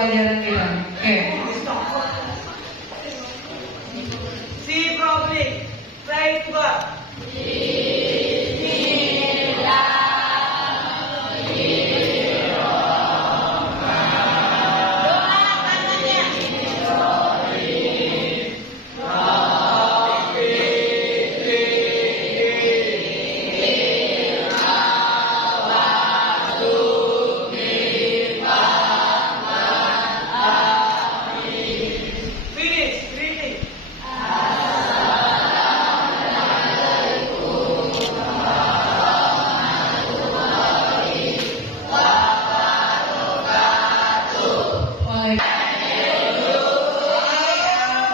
pelajaran kita. Oke. See problem. Try to work. Finish. Reading.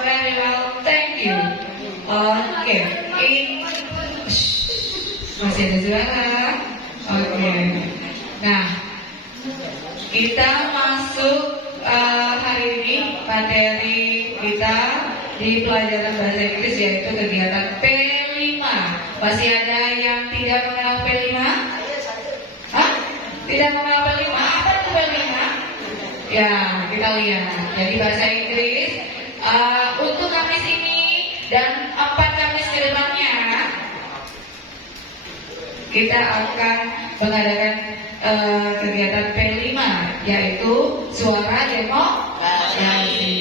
Very well, thank you. Oke, masih ada suara. Oke, nah kita masuk hari ini materi kita di pelajaran bahasa Inggris yaitu kegiatan P5. Masih ada yang tidak mengenal P5? Hah? Tidak mengenal P5? Apa itu P5? Ya, kita lihat. Jadi bahasa Inggris untuk Kamis ini dan 4 Kamis ke depannya kita akan mengadakan kegiatan P5 yaitu suara demokrasi,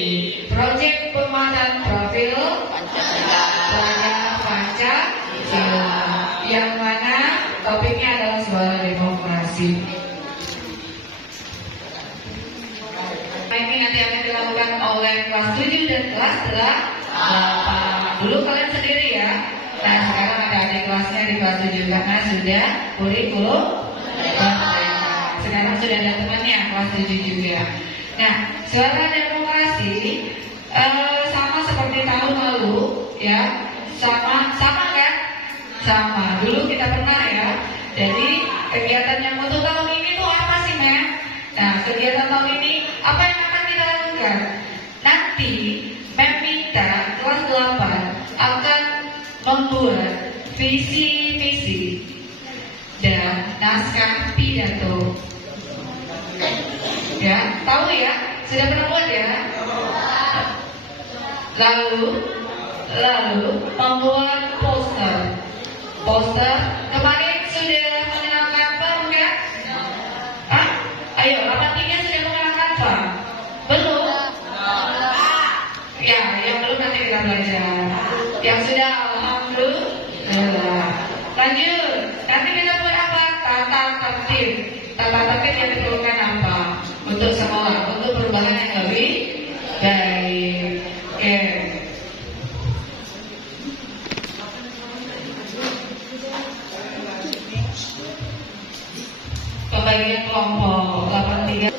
proyek pemetaan profil pelajar Pancasila, yang mana topiknya adalah suara demokrasi. Ini nanti akan dilakukan oleh kelas 7 dan kelas 8. Dulu kalian sendiri ya. Nah sekarang ada adik kelasnya di kelas 7 karena sudah kurikulum. Sekarang sudah ada temannya kelas 7 juga. Nah suara demokrasi sama seperti tahun lalu ya. Sama kan? Sama. Dulu kita pernah ya. Jadi kegiatan yang untuk tahun ini tuh apa sih men? Nah kegiatan tahun ini apa yang akan kita lakukan? Nanti Mem minta kelas 8 akan membuat visi-misi dan naskah pidato. Ya, tahu ya? Sudah pernah buat ya? Lalu membuat poster. Kemarin sudah mengenal kantor enggak? Hah? Ayo, 83 sudah mengenal kantor? Belum? Ya, yang belum nanti kita belajar. Yang sudah alhamdulillah. Lanjut. Nanti kita buat apa? Tata tertib. Tata tertib yang diperlukan apa? Untuk sekolah, untuk perubahan yang lebih baik. Oke. Pembagian kelompok 83.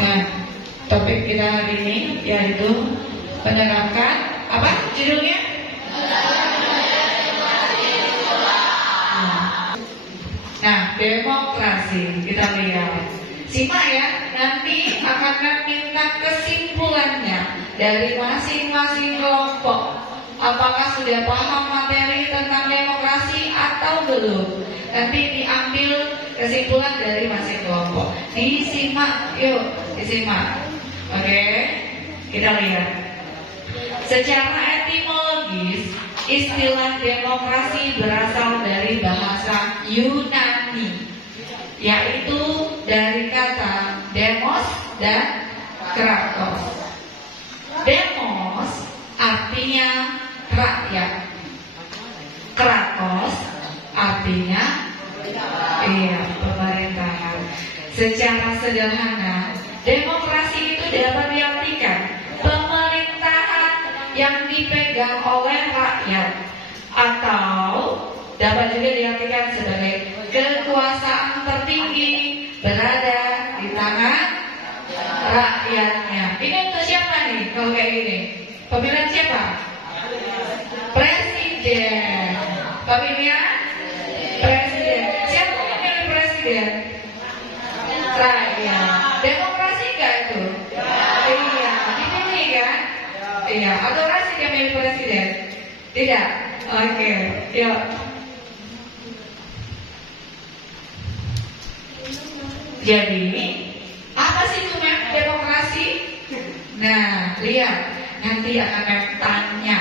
Nah, topik kita hari ini yaitu menerapkan apa judulnya? Nah, demokrasi. Kita lihat. Simak ya, nanti akan minta kesimpulannya dari masing-masing kelompok. Apakah sudah paham materi tentang demokrasi atau belum? Nanti diambil kesimpulan dari masing kelompok. Disimak, yuk, disimak. Oke, kita lihat. Secara etimologis, istilah demokrasi berasal dari bahasa Yunani, yaitu dari kata demos dan kratos. Demos artinya rakyat, kratos artinya pemerintahan. Secara sederhana, demokrasi itu dapat diartikan pemerintahan yang dipegang oleh rakyat, atau dapat juga diartikan sebagai kekuasaan tertinggi berada di tangan rakyatnya. Ini untuk siapa nih kalau kayak gini? Pemilihan siapa? Presiden. Pemilihan presiden. Siapa yang milih presiden? Rakyat. Demokrasi enggak itu? Iya. Dipilih kan? Iya. Atau rakyat yang milih presiden? Tidak. Oke. Yuk. Jadi apa sih itu Mem demokrasi? Nah, lihat nanti akan Mem tanya,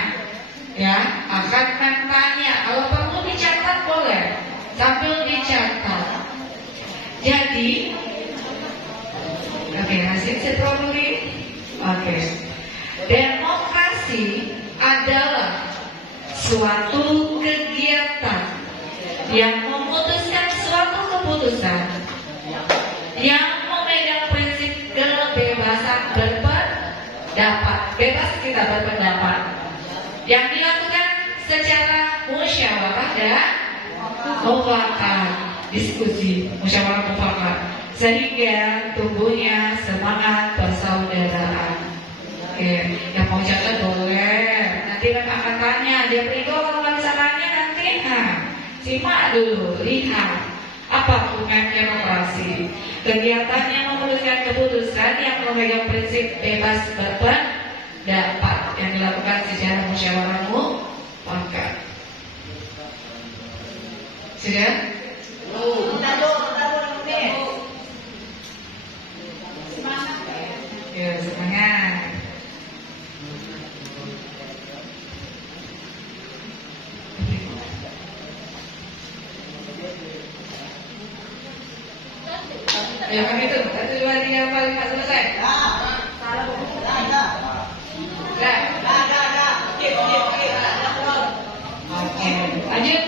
ya, akan Mem tanya. Kalau perlu dicatat boleh, sambil dicatat. Jadi, oke, hasil probably. Oke, demokrasi adalah suatu kegiatan yang memutuskan suatu keputusan yang memegang prinsip kebebasan berpendapat, bebas kita berpendapat, yang dilakukan secara musyawarah dan mufakat, diskusi, musyawarah mufakat, sehingga tumbuhnya semangat persaudaraan. Oke, yang mau catat boleh. Nanti Mem akan tanya, dia berigo kalau nggak bisa tanya nanti. Nah, simak dulu, lihat apa hukum demokrasi. Kegiatan yang memutuskan keputusan yang memegang prinsip bebas berpendapat yang dilakukan secara musyawarah mufakat. Sudah? Ya, semangat. Ya kan itu, 1, 2, 3, 4, 5, selesai. Oke, lanjut.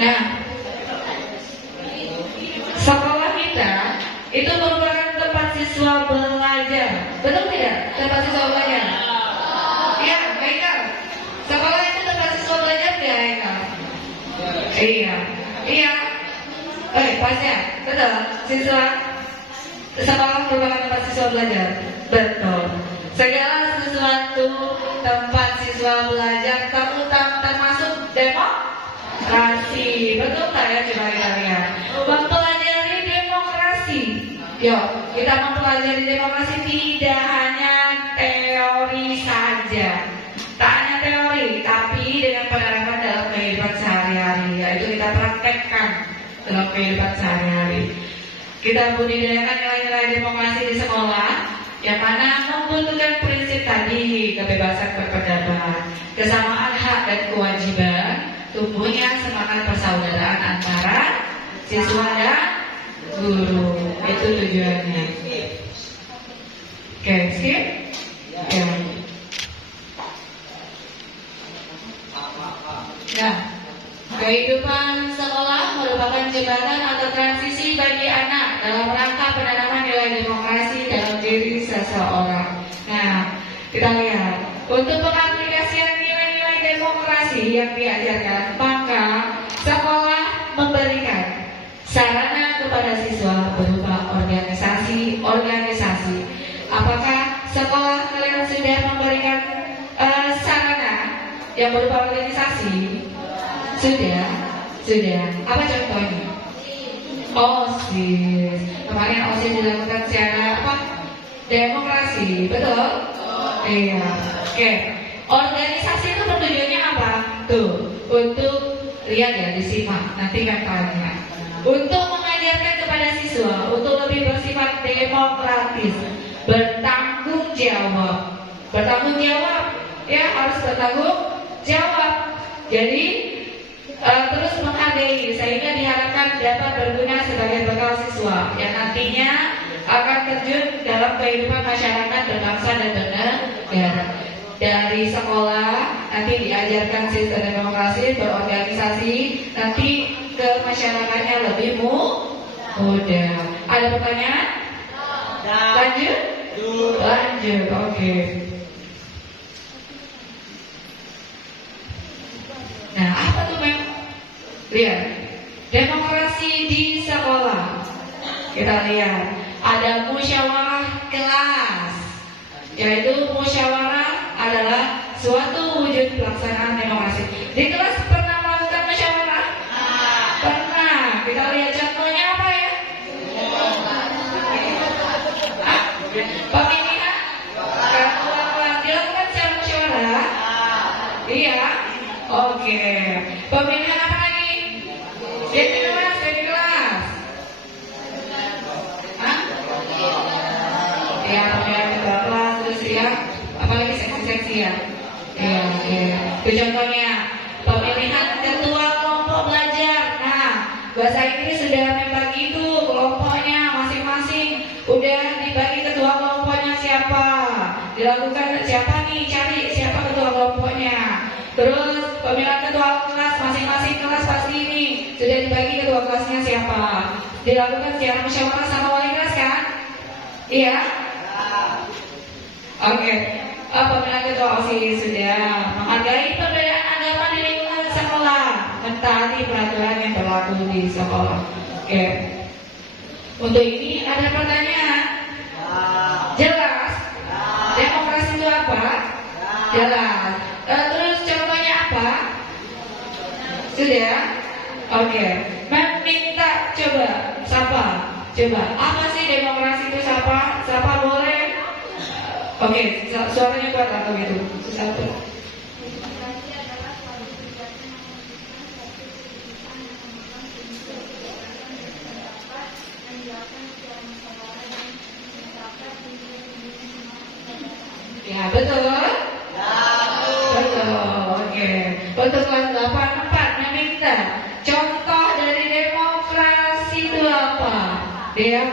Nah, sekolah kita itu merupakan tempat siswa belajar. Betul tidak? Tempat siswa belajar. Iya, Haikal. Sekolah itu tempat siswa belajar tidak, Haikal? Iya. Iya. Pas ya? Betul. Siswa sekolah merupakan tempat siswa belajar. Betul. Segala sesuatu tempat siswa belajar termasuk demokrasi. Betul tak ya? Coba kita lihat. Mempelajari demokrasi. Yuk, kita mempelajari demokrasi tidak hanya teori saja. Tak hanya teori, tapi dengan penerapan dalam kehidupan sehari-hari. Yaitu kita praktekkan dalam kehidupan sehari-hari. Kita budidayakan nilai-nilai demokrasi di sekolah, yang mana membutuhkan prinsip tadi, kebebasan berpendapat, kesamaan hak dan kewajiban, tumbuhnya semangat persaudaraan antara siswa dan guru. Itu tujuannya. Oke, skip. Ya. Nah, kehidupan sekolah merupakan jembatan atau transisi bagi anak dalam rangka penanaman nilai demokrasi dalam diri seseorang. Nah, kita lihat untuk pengaplikasian nilai-nilai demokrasi yang diajarkan, maka sekolah memberikan sarana kepada siswa berupa organisasi. Apakah sekolah kalian sudah memberikan sarana yang berupa organisasi? Sudah. Apa contohnya? OSIS. Kemarin OSIS dilakukan secara apa? Demokrasi, betul? Iya. Oke. Organisasi itu tujuannya apa? Tuh, untuk lihat ya, disimak. Nanti kan tanya. Untuk mengajarkan kepada siswa untuk lebih bersifat demokratis, bertanggung jawab. Ya, harus bertanggung jawab. Jadi terus menghargai, sehingga diharapkan dapat berguna sebagai bekal siswa yang nantinya akan terjun dalam kehidupan masyarakat berbangsa dan bernegara. Dari sekolah nanti diajarkan sistem demokrasi, berorganisasi, nanti ke masyarakatnya lebih mudah. Ada pertanyaan? Lanjut? Lanjut, oke. Nah, apa tuh Mem? Lihat, Demokrasi di sekolah. Kita lihat ada musyawarah kelas, yaitu musyawarah adalah suatu wujud pelaksanaan demokrasi. Di kelas pernah melakukan musyawarah? Pernah. Kita lihat contohnya apa ya? Pemilihan ketua kelas dilakukan secara musyawarah. Iya. Oke. Pemilihan apa lagi? Jadi kelas. Hah? Ya, pemilihan ketua kelas terus ya. Apalagi seksi-seksi ya. Iya, oke. Itu contohnya. Pemilihan ketua kelompok belajar. Nah, bahasa Inggris sudah membagi itu kelompoknya masing-masing. Udah dibagi ketua kelompoknya siapa. Dilakukan siapa nih, cari siapa ketua kelompoknya. Terus pemilihan ketua kelas, masing-masing kelas pasti ini sudah dibagi ketua kelasnya siapa. Dilakukan secara musyawarah sama wali kelas kan? Iya. Oke. Pemilihan ketua OSIS sudah. Menghargai perbedaan agama di lingkungan sekolah, mentaati peraturan yang berlaku di sekolah. Oke. Untuk ini ada pertanyaan. Jelas? Demokrasi itu apa? Jelas. Terus contohnya apa? Sudah? Oke. Minta coba siapa? Coba. Apa sih demokrasi itu siapa? Siapa boleh? Oke, suaranya kuat atau gitu? Satu. Ya, betul. Betul. Oke. Untuk kelas 8 meminta contoh dari demokrasi itu apa? Dia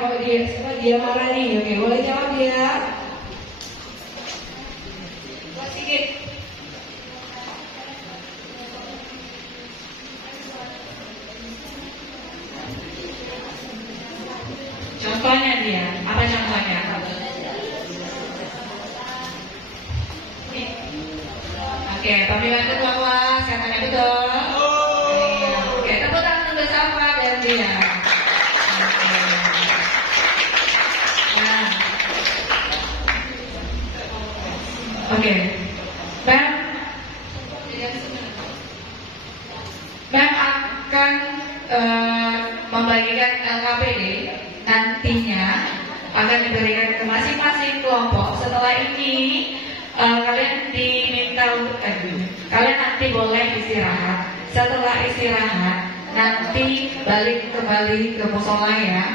marah nih. Oke, boleh jawab dia. Sedikit. Contohnya dia, apa contohnya? Oke, pemilihan ketua kelas, katanya betul. Oke, tepuk tangan bersama dan dia. Oke. Mem akan membagikan LKPD nantinya akan diberikan ke masing-masing kelompok. Setelah ini kalian diminta untuk kalian nanti boleh istirahat. Setelah istirahat nanti balik kembali ke musola ya.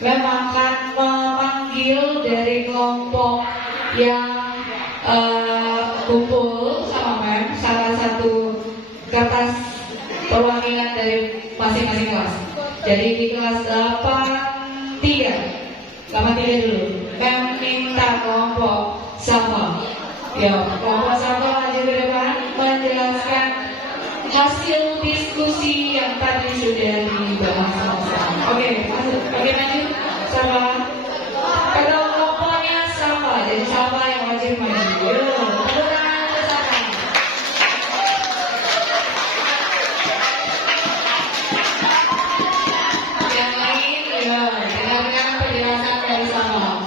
memang akan memanggil dari kelompok yang kumpul sama Mem salah satu kertas perwakilan dari masing-masing kelas. Jadi di kelas 83 dulu Mem minta kelompok sama. Ya, kelompok sama maju ke depan menjelaskan hasil diskusi yang tadi sudah dibahas sama-sama. Oke, masuk. Oke, maju sama. Kalau kelompoknya sama, jadi sama yang wajib maju. Yuk, tepuk tangan bersama. Yang lain, ya, dengarkan penjelasan dari sama.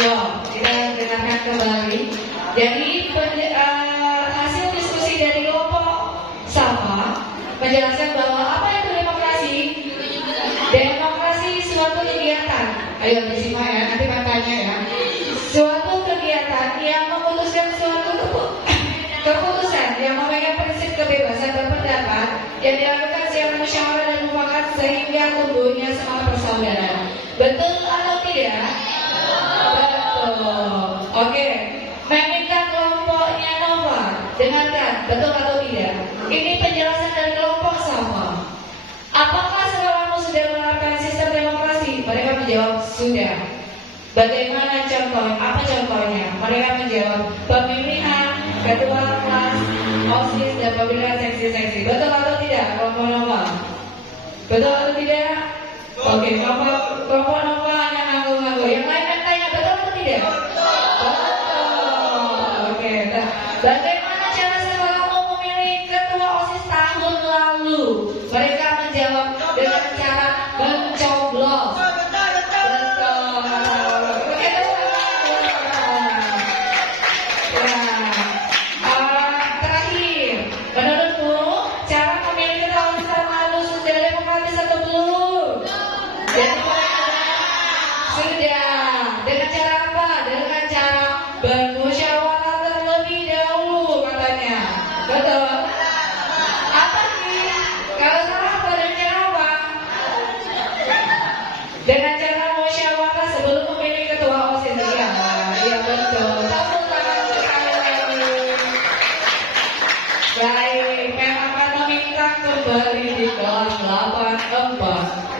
Yo, kita dengarkan kembali. Jadi hasil diskusi dari kelompok sama menjelaskan bahwa apa itu demokrasi? Demokrasi suatu kegiatan. Ayo disimak ya, nanti bertanya ya. Suatu kegiatan yang memutuskan suatu keputusan yang memegang prinsip kebebasan berpendapat yang dilakukan secara musyawarah dan mufakat sehingga tumbuhnya semangat persaudaraan. Betul atau tidak? Betul. Oke, meminta kelompoknya Nova. Dengarkan, betul atau tidak? Ini penjelasan dari kelompok sama. Apakah sekolahmu sudah menerapkan sistem demokrasi? Mereka menjawab sudah. Bagaimana contohnya? Apa contohnya? Mereka menjawab pemilihan ketua kelas, OSIS dan pemilihan seksi-seksi. Betul atau tidak? Kelompok Nova. Betul atau tidak? Oke, kelompok Nova hanya nganggu-nganggu. Yang lain kan tanya betul atau tidak? Betul. Oke, nah, bagaimana cara sekolahmu memilih ketua OSIS tahun lalu? Mereka menjawab dengan cara mencoblos. Sudah. Dengan cara apa? Dengan cara bermusyawarah terlebih dahulu katanya. Betul? Apa sih? Kalau salah apa? Dengan cara apa? Dengan cara musyawarah sebelum memilih ketua OSIS. Iya betul. Tepuk tangan sekali. Baik, memang akan meminta kembali di kelas 84.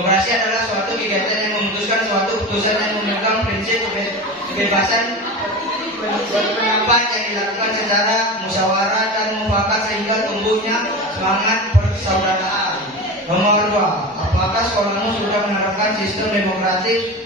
Demokrasi adalah suatu kegiatan yang memutuskan suatu putusan yang memegang prinsip kebebasan berpendapat yang dilakukan secara musyawarah dan mufakat sehingga tumbuhnya semangat persaudaraan. Nomor 2. Apakah sekolahmu sudah menerapkan sistem demokratis?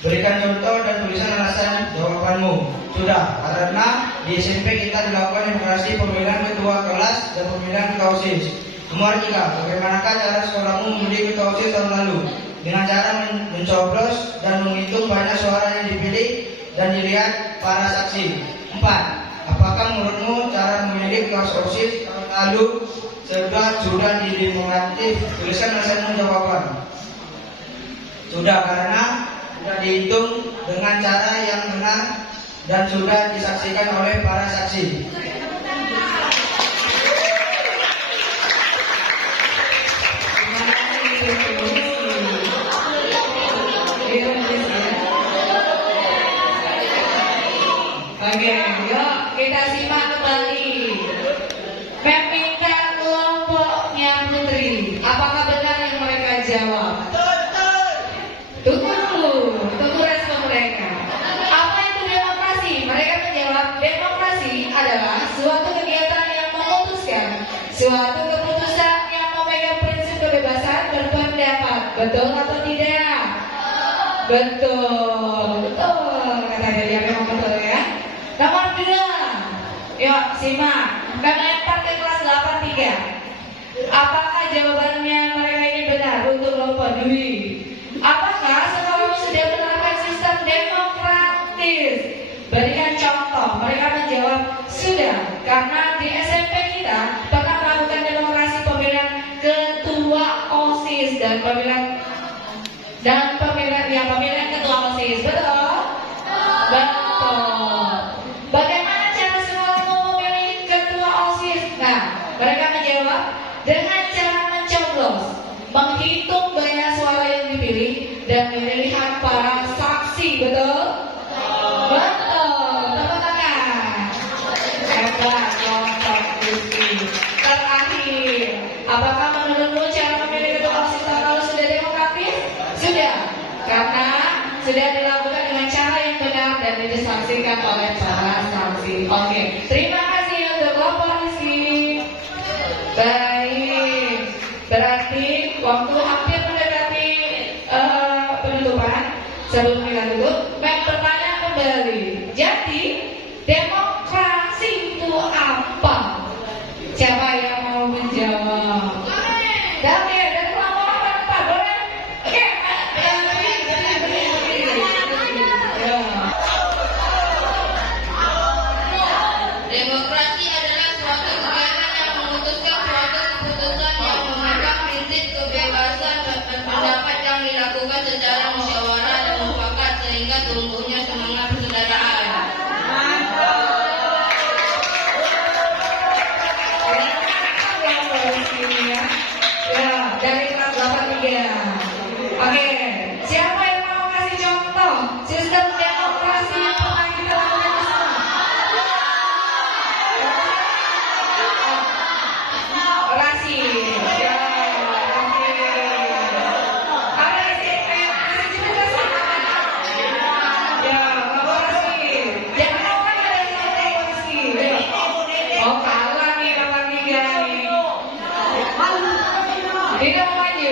Berikan contoh dan tulisan alasan jawabanmu. Sudah, karena di SMP kita dilakukan demokrasi pemilihan ketua kelas dan pemilihan ketua OSIS. Nomor 3. Bagaimanakah cara sekolahmu memilih ketua OSIS tahun lalu? Dengan cara mencoblos dan menghitung banyak suara yang dipilih dan dilihat para saksi. 4. Apakah menurutmu cara memilih ketua OSIS tahun lalu sudah didemokratis? Tuliskan alasanmu jawaban. Sudah, karena sudah dihitung dengan cara yang benar dan sudah disaksikan oleh para saksi. Oke, yuk kita simak kembali. PPK kelompoknya Putri. Apakah benar yang mereka jawab? Tunggu respon mereka. Apa itu demokrasi? Mereka menjawab, demokrasi adalah suatu kegiatan yang memutuskan suatu keputusan yang memegang prinsip kebebasan berpendapat. Betul atau tidak? Betul. Kata dia memang betul ya. Nomor 2. Yuk simak. Kami lempar ke kelas 83. Apakah jawabannya mereka ini benar untuk kelompok Dwi? Apakah sekolahmu sudah menerapkan sistem demokratis? Berikan contoh. Mereka menjawab sudah, karena di SMP kita pernah melakukan demokrasi pemilihan ketua OSIS dan pemilihan ketua OSIS. Betul? Betul. Bagaimana cara sekolahmu memilih ketua OSIS? Nah, mereka menjawab dengan cara mencoblos, menghitung banyak suara yang dipilih dan melihat para saksi. Betul? Betul. Tepuk tangan. Hebat kelompok Putri. Terakhir, apakah menurutmu cara memilih ketua OSIS tahun lalu sudah demokratis? Sudah, karena sudah dilakukan dengan cara yang benar dan disaksikan oleh para saksi. Oke, terima kasih untuk kelompok Rizky. Baik, berarti waktu hampir mendekati penutupan. Sebelum kita tutup, bertanya kembali. Jadi, demokrasi itu apa? Siapa yang mau menjawab? Dari kelompok apa? Boleh? Oke, Demokrasi adalah suatu kegiatan yang memutuskan suatu keputusan yang memegang prinsip kebebasan berpendapat yang dilakukan secara musyawarah dan mufakat sehingga tumbuhnya semangat persaudaraan. Ya, dari kelas 83. Oke, siapa yang mau kasih contoh sistem demokrasi yang pernah kita lakukan bersama? Orasi. Ya, orasi. Ada kasih cerita sama. Ya, orasi. Jangan lupa ada orasi. Oh, kalah nih kawan tiga nih. Tidak maju.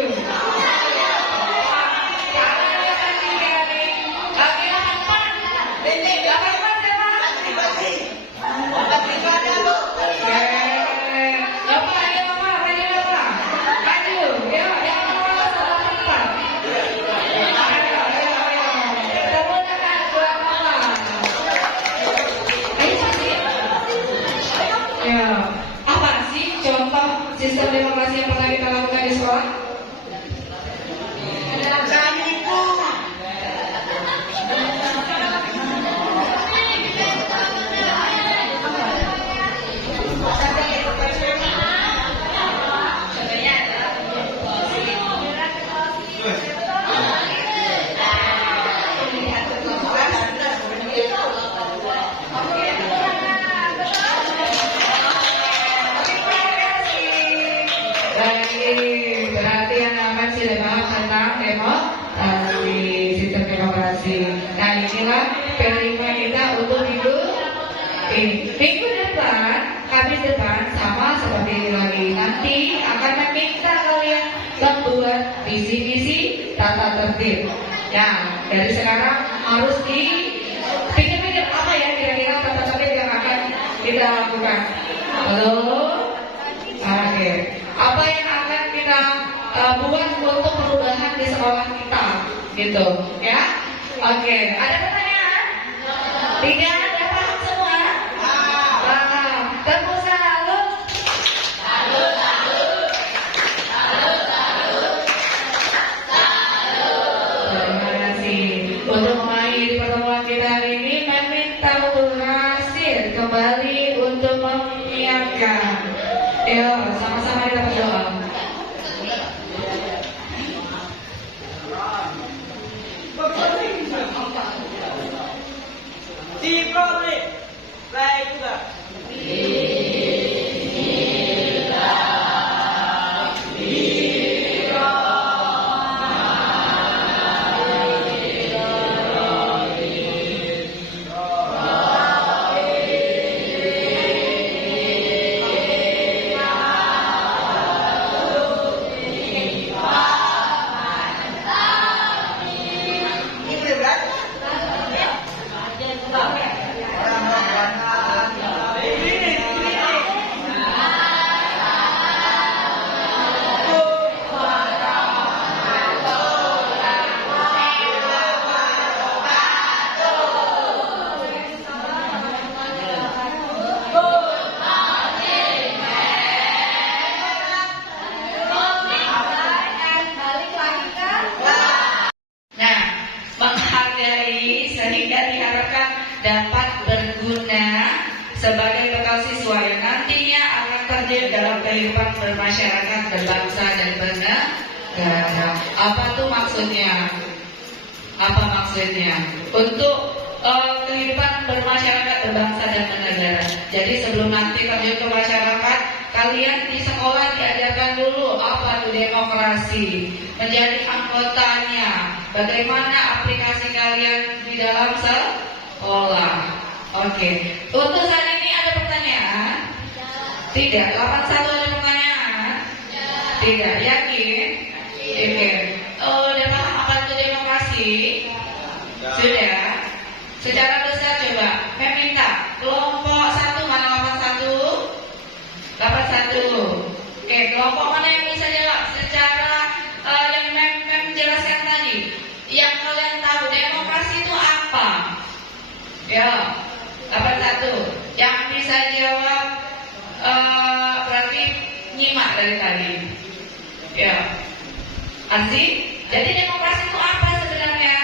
Kalah nih kawan tiga nih. Lagi 84 siapa? Apa sih contoh sistem demokrasi yang pernah kita lakukan di sekolah? Baik, berarti nanti akan meminta kalian membuat visi-visi tata tertib. Ya, dari sekarang harus dipikir-pikir apa ya kira-kira tata tertib yang akan kita lakukan. Lalu, oke, apa yang akan kita buat untuk perubahan di sekolah kita, gitu, ya? Oke, ada pertanyaan? Tidak ada, paham semua? Paham. Tepuk salut. Terima kasih. Untuk mengakhiri pertemuan kita hari ini, meminta untuk Rasid kembali untuk menyiapkan. Yuk, sama-sama kita berdoa. Si Problem. Right back. Nah, menghargai sehingga diharapkan dapat berguna sebagai bekal siswa yang nantinya akan terjun dalam kehidupan bermasyarakat, berbangsa dan bernegara. Apa tuh maksudnya? Apa maksudnya? Untuk kehidupan bermasyarakat, berbangsa dan bernegara. Jadi sebelum nanti terjun ke masyarakat, kalian di sekolah diajarkan dulu apa itu demokrasi, menjadi anggotanya, bagaimana aplikasi kalian di dalam sekolah. Oke. Untuk saat ini ada pertanyaan? Tidak. 81 ada pertanyaan? Tidak. Yakin? Oke. Udah paham apa itu demokrasi? Sudah. Secara besar coba. Saya minta kelompok 1 mana 81? 81. Oke, kelompok mana yang bisa jawab secara yang mem jelaskan tadi? Yang kalian tahu demokrasi itu apa? Ya, 81. Yang bisa jawab berarti nyimak dari tadi. Ya, Aziz. Jadi demokrasi itu apa sebenarnya?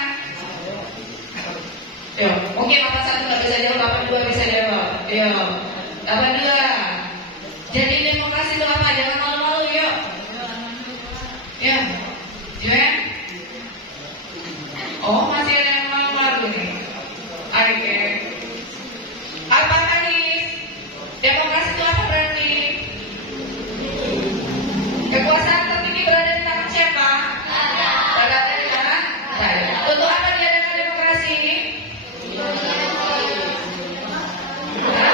Ya, mungkin 81 nggak bisa jawab, 82 bisa jawab. Ya, 82. Jadi demokrasi itu apa? Jangan malu-malu, yuk. Ya, Juan. Oh, masih ada yang malu-malu nih. Oke. Apa tadi? Demokrasi itu apa berarti? Kekuasaan tertinggi berada di tangan siapa? Berada di tangan saya. Untuk apa diadakan demokrasi ini? Hah?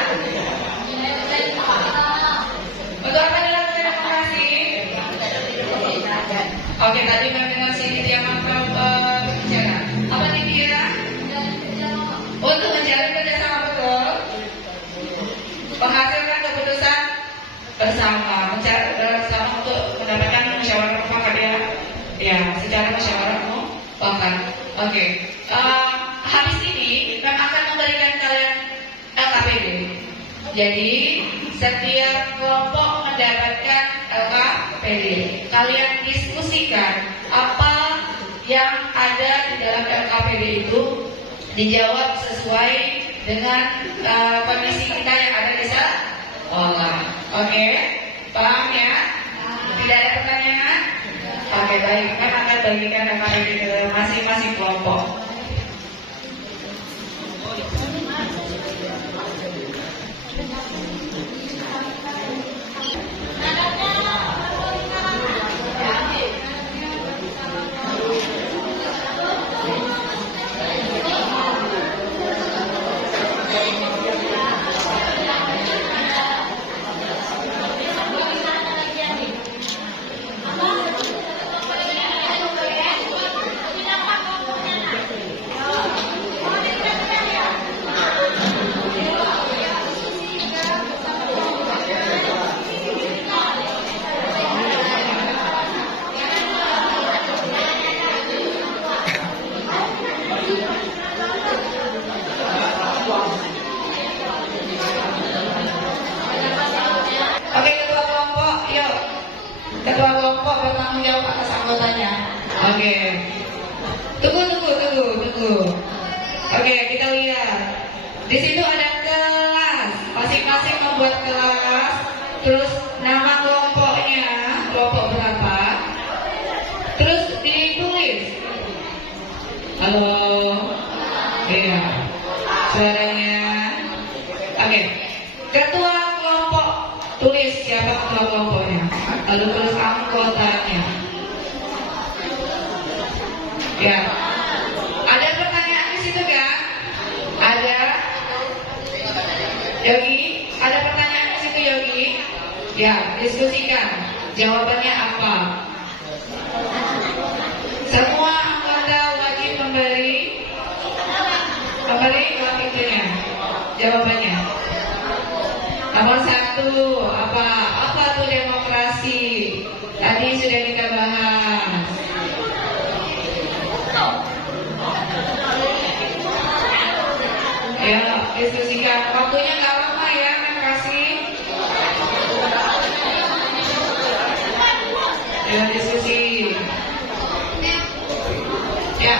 Untuk apa dilakukan demokrasi? Oke, tadi mendengar Siti yang bicara. Apa nih dia? Untuk menjalin kerjasama, betul. Menghasilkan keputusan bersama, mencari bersama untuk mendapatkan musyawarah mufakat ya, secara musyawarah mufakat. Oke. Habis ini kami akan memberikan kalian LKPD. Jadi setiap kelompok mendapatkan LKPD. Kalian diskusikan apa yang ada di dalam LKPD itu, dijawab sesuai dengan kondisi kita yang ada di sekolah. Oke, paham ya? Tidak ada pertanyaan? Oke, baik. Kami akan bagikan LKPD ke masing-masing kelompok. Oke. Tunggu. Oke, kita lihat. Di situ ada kelas. Masing-masing membuat kelas. Terus nama kelompoknya, kelompok berapa. Terus ditulis. Halo. Iya. Suaranya. Oke. Ketua kelompok, tulis siapa ketua kelompoknya. Lalu tulis anggotanya. Ya. Ada pertanyaan di situ kan? Ada. Yogi, ada pertanyaan di situ Yogi? Ya, diskusikan. Jawabannya apa? Semua anggota wajib memberi uang itunya. Jawabannya. Nomor 1, apa tuh demokrasi? Tadi sudah kita bahas. Ya, diskusikan. Waktunya nggak lama ya, kasih. Ya, diskusi. Ya.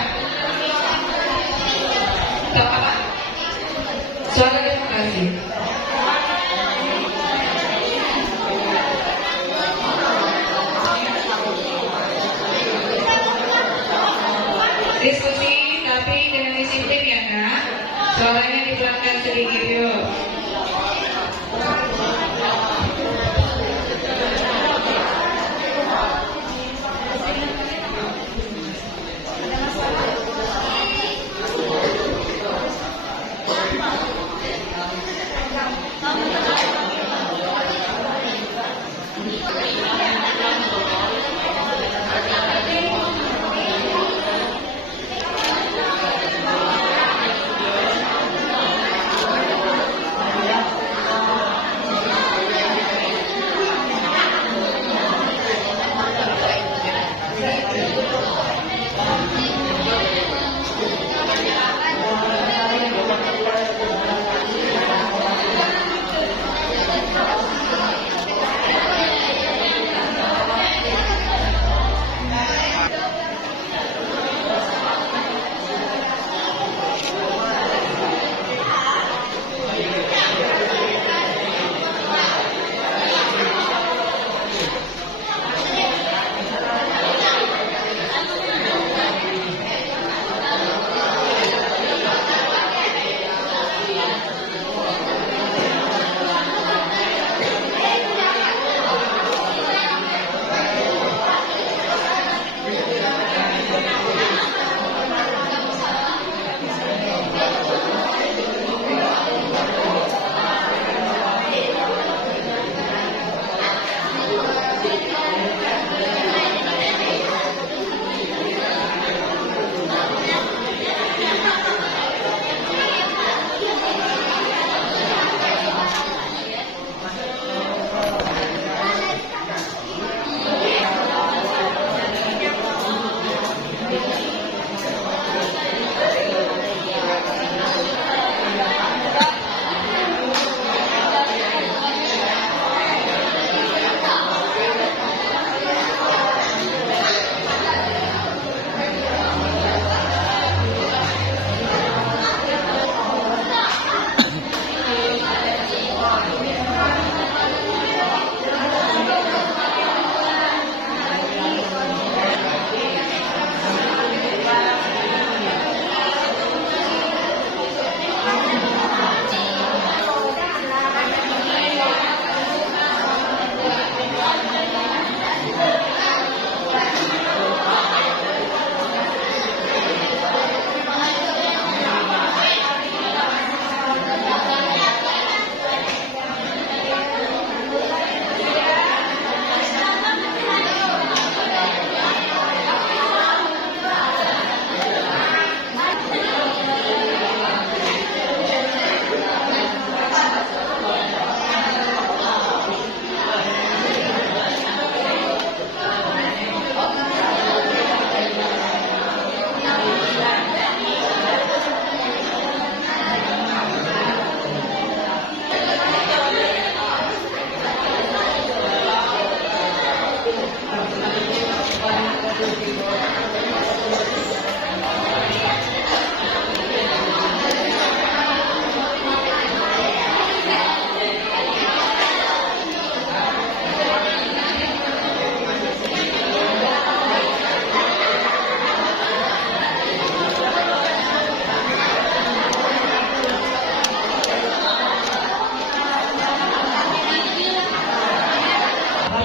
Tahu apa? Suara demokrasi. Diskusi tapi dengan disiplin ya nak. Suaranya dipelankan sedikit yuk.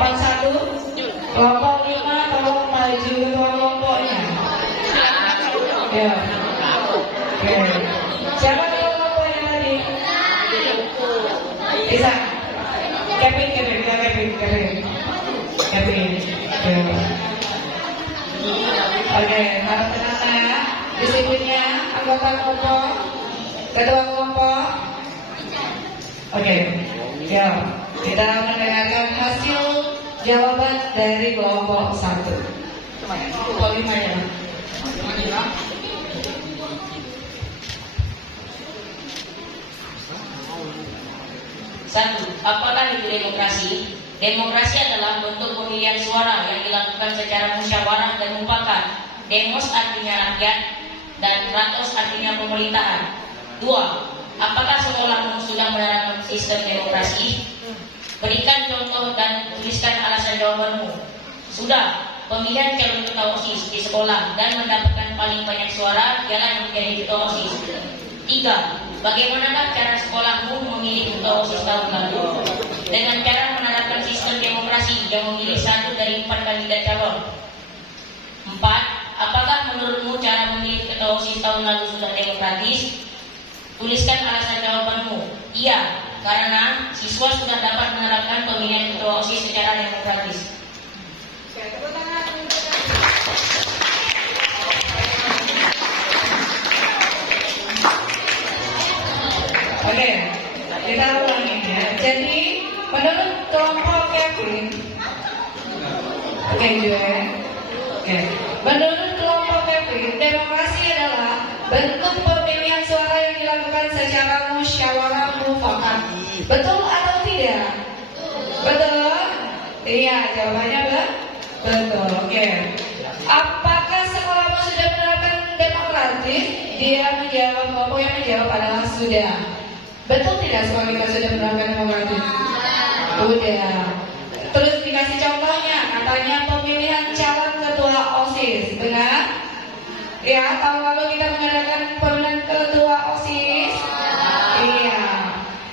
Kelompok 1, kelompok 5 tolong maju ketua kelompoknya. Ya. Oke. Siapa ketua kelompoknya tadi? Bisa. Kevin. Ya. Oke, harap tenang ya. Disiplinnya anggota kelompok, ketua kelompok. Oke, ya. Kita mendengarkan hasil jawaban dari kelompok 1. Kelompok 5 ya. Satu, apakah itu demokrasi? Demokrasi adalah bentuk pemilihan suara yang dilakukan secara musyawarah dan mufakat. Demos artinya rakyat dan kratos artinya pemerintahan. Dua, apakah sekolahmu sudah menerapkan sistem demokrasi? Berikan contoh dan tuliskan alasan jawabanmu. Sudah. Pemilihan calon ketua OSIS di sekolah dan mendapatkan paling banyak suara ialah yang menjadi ketua OSIS. Tiga, bagaimanakah cara sekolahmu memilih ketua OSIS tahun lalu? Dengan cara menerapkan sistem demokrasi yang memilih 1 dari 4 kandidat calon. 4. Apakah menurutmu cara memilih ketua OSIS tahun lalu sudah demokratis? Tuliskan alasan jawabanmu. Iya, karena siswa sudah dapat menerapkan pemilihan ketua OSIS secara demokratis. Oke, kita ulangi ya. Jadi menurut kelompok Kevin, menurut kelompok Kevin, demokrasi adalah bentuk pemilihan suara yang dilakukan secara musyawarah mufakat. Betul atau tidak? Betul? Iya, jawabannya betul. Oke. Apakah sekolahmu sudah menerapkan demokratis? Dia menjawab, kelompok yang menjawab adalah sudah. Betul tidak sekolah kita sudah menerapkan demokratis? Udah. Terus dikasih contohnya, katanya pemilihan calon ketua OSIS. Benar? Ya, tahun lalu kita mengadakan pemilihan ketua OSIS. Iya.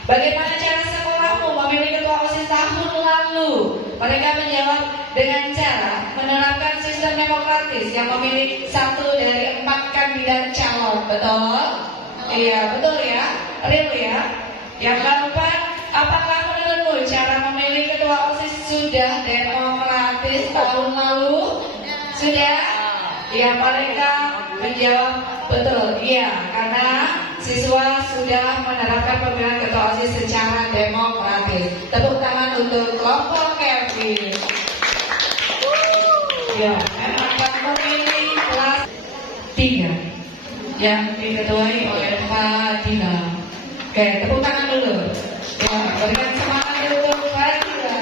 Bagaimana cara sekolahmu memilih ketua OSIS tahun lalu? Mereka menjawab dengan cara menerapkan sistem demokratis yang memilih 1 dari 4 kandidat calon. Betul? Iya, betul ya. Real ya. Yang keempat, apakah menurutmu cara memilih ketua OSIS sudah demokratis tahun lalu? Sudah? Ya, mereka menjawab betul. Iya, karena siswa sudah menerapkan pemilihan ketua OSIS secara demokratis. Tepuk tangan untuk kelompok Kevin. Ya, memang kamu memilih kelas 3 yang diketuai oleh Fadila. Oke, tepuk tangan dulu. Ya, berikan semangat dulu untuk Fadila.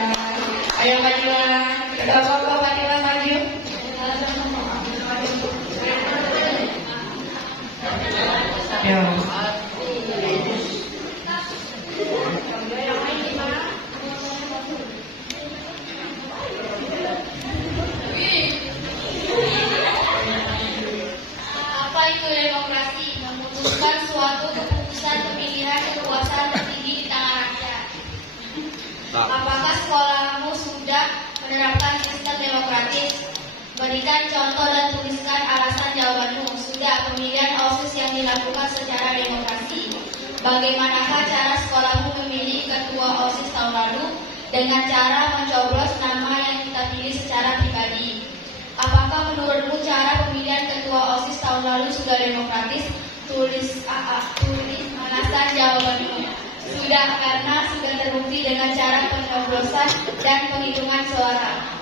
Ayo Fadila, ketua kelompok Fadila maju. Ya. Apa itu demokrasi? Memutuskan suatu keputusan pemilihan kekuasaan tertinggi di tangan rakyat. Apakah sekolahmu sudah menerapkan sistem demokratis? Berikan contoh dan tuliskan alasan jawabanmu. Sudah. Pemilihan OSIS yang dilakukan secara demokrasi. Bagaimanakah cara sekolahmu memilih ketua OSIS tahun lalu? Dengan cara mencoblos nama yang kita pilih secara pribadi. Apakah menurutmu cara pemilihan ketua OSIS tahun lalu sudah demokratis? Tulis alasan jawabanmu. Sudah, karena sudah terbukti dengan cara pencoblosan dan penghitungan suara.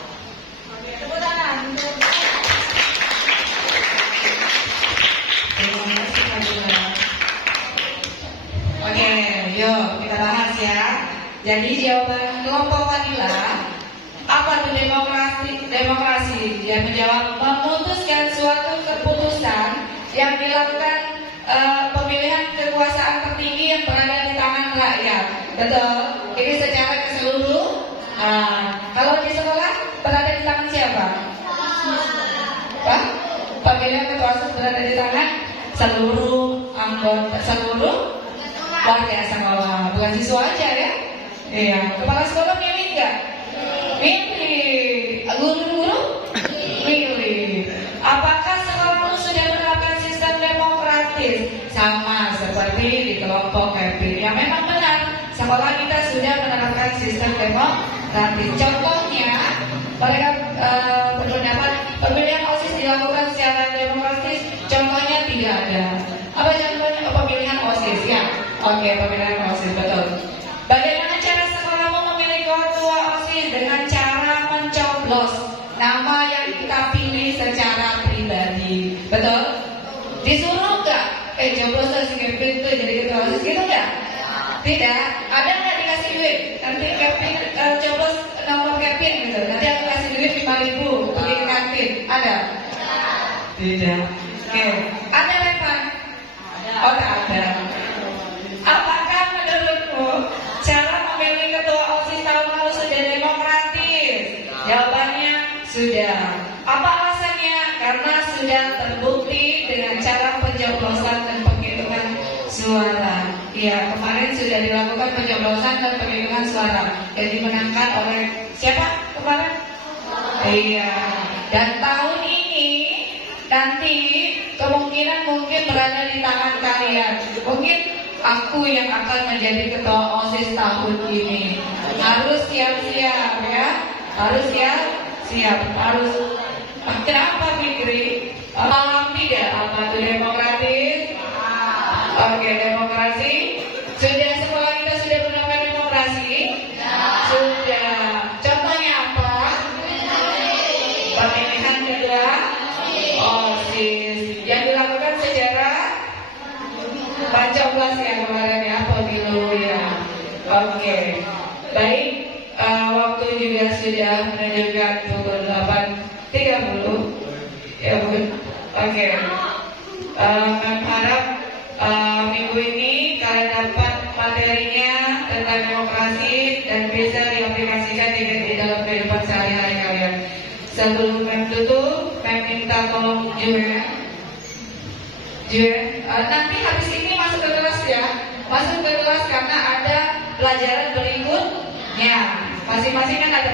Tepuk tangan. Terima kasih Fadila. Oke, yuk kita bahas ya. Jadi jawaban kelompok Fadila, apa itu demokrasi? Dia menjawab memutuskan suatu keputusan yang dilakukan pemilihan kekuasaan tertinggi yang berada di tangan rakyat. Betul? Ini secara keseluruhan. Kalau di sekolah berada di tangan siapa? Pak? Pemilihan ketua OSIS berada di tangan seluruh anggota, seluruh warga sekolah, bukan siswa aja ya. Iya. Kepala sekolah milih nggak? Milih. demokratis. Contohnya, mereka berpendapat pemilihan OSIS dilakukan secara demokratis. Contohnya tidak ada. Apa contohnya pemilihan OSIS? Ya, oke, pemilihan OSIS betul. Bagaimana cara sekolahmu memilih ketua OSIS? Dengan cara mencoblos nama yang kita pilih secara pribadi, betul? Disuruh nggak? Coblos itu jadi ketua OSIS gitu nggak? Tidak. Ada nggak dikasih duit? Nanti Kevin coblos nomor Kevin gitu. Nanti aku kasih duit 5.000 pergi ke kantin. Ada? Tidak. Oke. Ada Revan? Oh, tak ada. Apakah menurutmu cara memilih ketua OSIS tahun lalu sudah demokratis? Jawabannya sudah. Apa alasannya? Karena sudah terbukti dengan cara pencoblosan dan penghitungan suara. Ya, kemarin sudah dilakukan pencoblosan dan penghitungan suara yang dimenangkan oleh siapa kemarin? Iya. Dan tahun ini nanti kemungkinan mungkin berada di tangan kalian. Mungkin aku yang akan menjadi ketua OSIS tahun ini. Harus siap-siap ya. Harus siap. Harus. Kenapa Fikri? Paham tidak apa itu demokratis? Oke, demokrasi. Sudah sekolah kita sudah menerapkan demokrasi? Sudah. Contohnya apa? Pemilihan juga OSIS yang dilakukan secara pencoblos ya kemarin ya, pemilu ya. Oke, baik. Waktu juga sudah menunjukkan pukul 8.30 ya Bun. Oke. Kami harap minggu ini kalian dapat materinya tentang demokrasi dan bisa diaplikasikan di dalam kehidupan sehari-hari kalian. Sebelum Mem tutup, Mem minta tolong Juwen. Nanti habis ini masuk ke kelas ya. Masuk ke kelas karena ada pelajaran berikutnya. Masing-masing kan ada